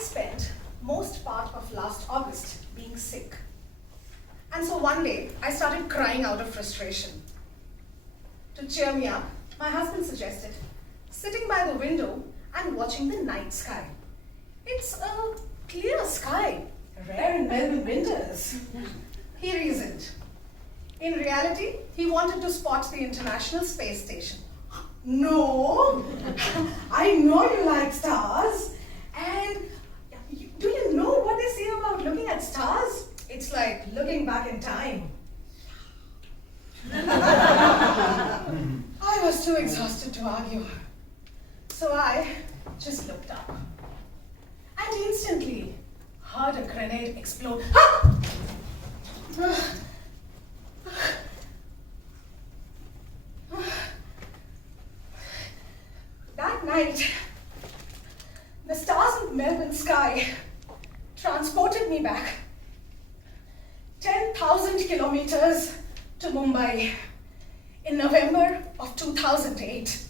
spent most part of last August being sick. And so one day, I started crying out of frustration. To cheer me up, my husband suggested sitting by the window and watching the night sky. It's a clear sky, rare in Melbourne winters. He reasoned. In reality, he wanted to spot the International Space Station. No, I know you like stars. And do you know what they say about looking at stars? It's like looking back in time. I was too exhausted to argue. So I just looked up and instantly heard a grenade explode. That night, the stars in Melbourne sky transported me back 10,000 kilometers to Mumbai in November of 2008.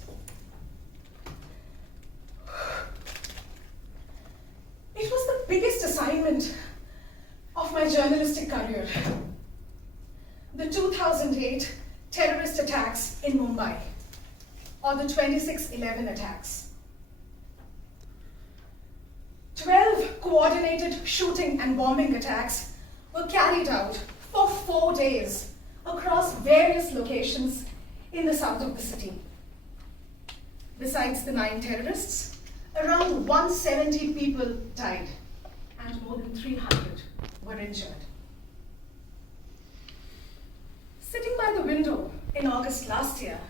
It was the biggest assignment of my journalistic career. The 2008 terrorist attacks in Mumbai, or the 26/11 attacks. 12 coordinated shooting and bombing attacks were carried out for 4 days across various locations in the south of the city. Besides the 9 terrorists, around 170 people died and more than 300 were injured. Sitting by the window in August last year,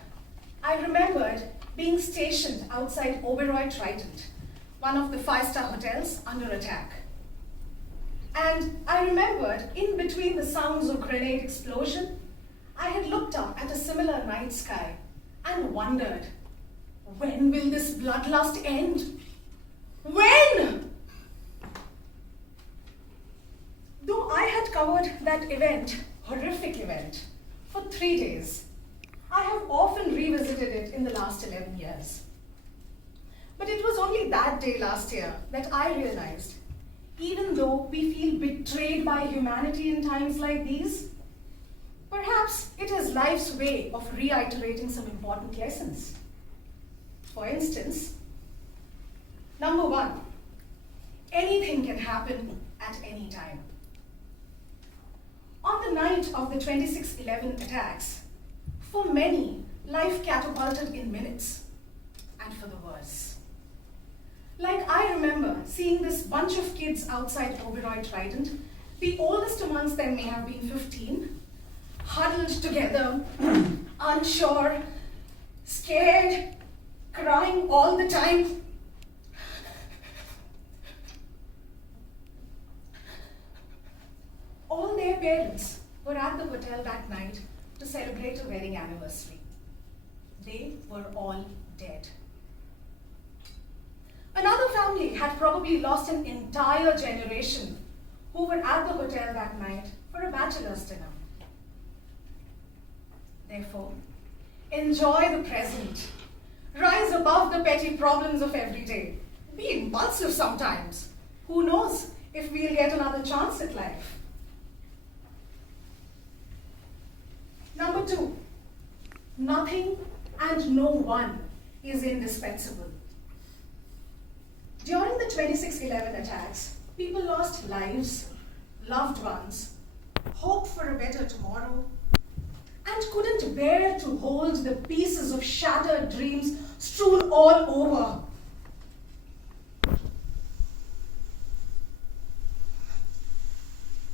I remembered being stationed outside Oberoi Trident, one of the 5-star hotels under attack. And I remembered, in between the sounds of grenade explosion, I had looked up at a similar night sky and wondered, when will this bloodlust end? When? Though I had covered that event, horrific event, for 3 days, I have often revisited it in the last 11 years. But it was only that day last year that I realized, even though we feel betrayed by humanity in times like these, perhaps it is life's way of reiterating some important lessons. For instance, number 1, anything can happen at any time. On the night of the 26/11 attacks, for many, life catapulted in minutes, and for the worse. Like I remember seeing this bunch of kids outside Oberoi Trident, the oldest amongst them may have been 15, huddled together, unsure, scared, crying all the time. All their parents were at the hotel that night to celebrate a wedding anniversary. They were all dead. Another family had probably lost an entire generation who were at the hotel that night for a bachelor's dinner. Therefore, enjoy the present. Rise above the petty problems of every day. Be impulsive sometimes. Who knows if we'll get another chance at life. Number 2, nothing and no one is indispensable. During the 26/11 attacks, people lost lives, loved ones, hoped for a better tomorrow, and couldn't bear to hold the pieces of shattered dreams strewn all over.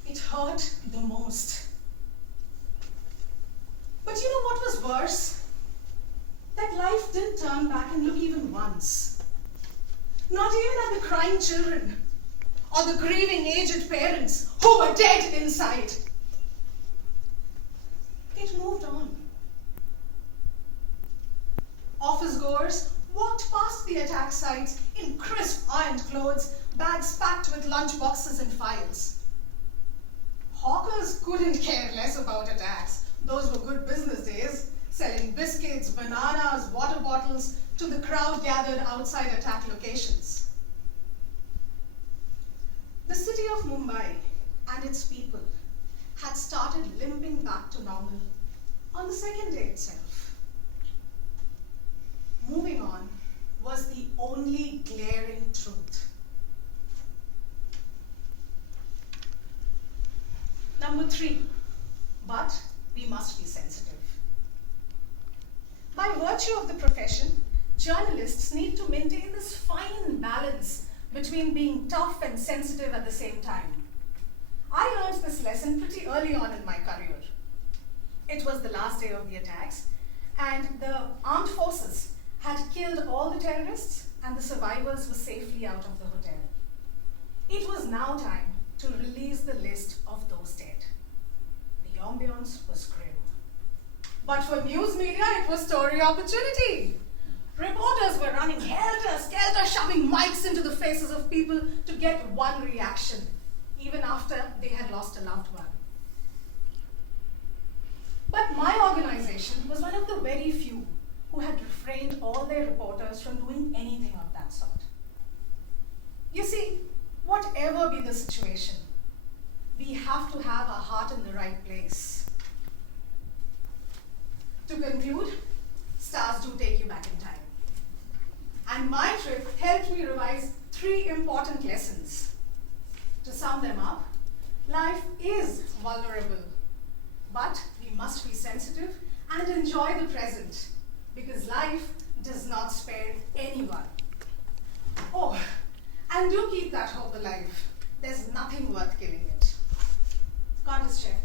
It hurt the most. But you know what was worse? That life didn't turn back and look even once. Not even at the crying children or the grieving aged parents who were dead inside. It moved on. Office goers walked past the attack sites in crisp ironed clothes, bags packed with lunch boxes and files. Hawkers couldn't care less about attacks. Those were good business days, selling biscuits, bananas, water bottles to the crowd gathered outside attack locations. of Mumbai and its people had started limping back to normal on the second day itself. Moving on was the only glaring truth. Number 3, but we must be sensitive. By virtue of the profession, journalists need to maintain this fine balance between being tough and sensitive at the same time. I learned this lesson pretty early on in my career. It was the last day of the attacks, and the armed forces had killed all the terrorists, and the survivors were safely out of the hotel. It was now time to release the list of those dead. The ambience was grim. But for news media, it was story opportunity. Reporters were running helter-skelter, shoving mics into the faces of people to get one reaction, even after they had lost a loved one. But my organization was one of the very few who had refrained all their reporters from doing anything of that sort. You see, whatever be the situation, we have to have our heart in the right place. To conclude, stars do take you back in time. And my trip helped me revise 3 important lessons. To sum them up, life is vulnerable, but we must be sensitive and enjoy the present, because life does not spare anyone. Oh, and do keep that hope alive. There's nothing worth killing it. Contest chair.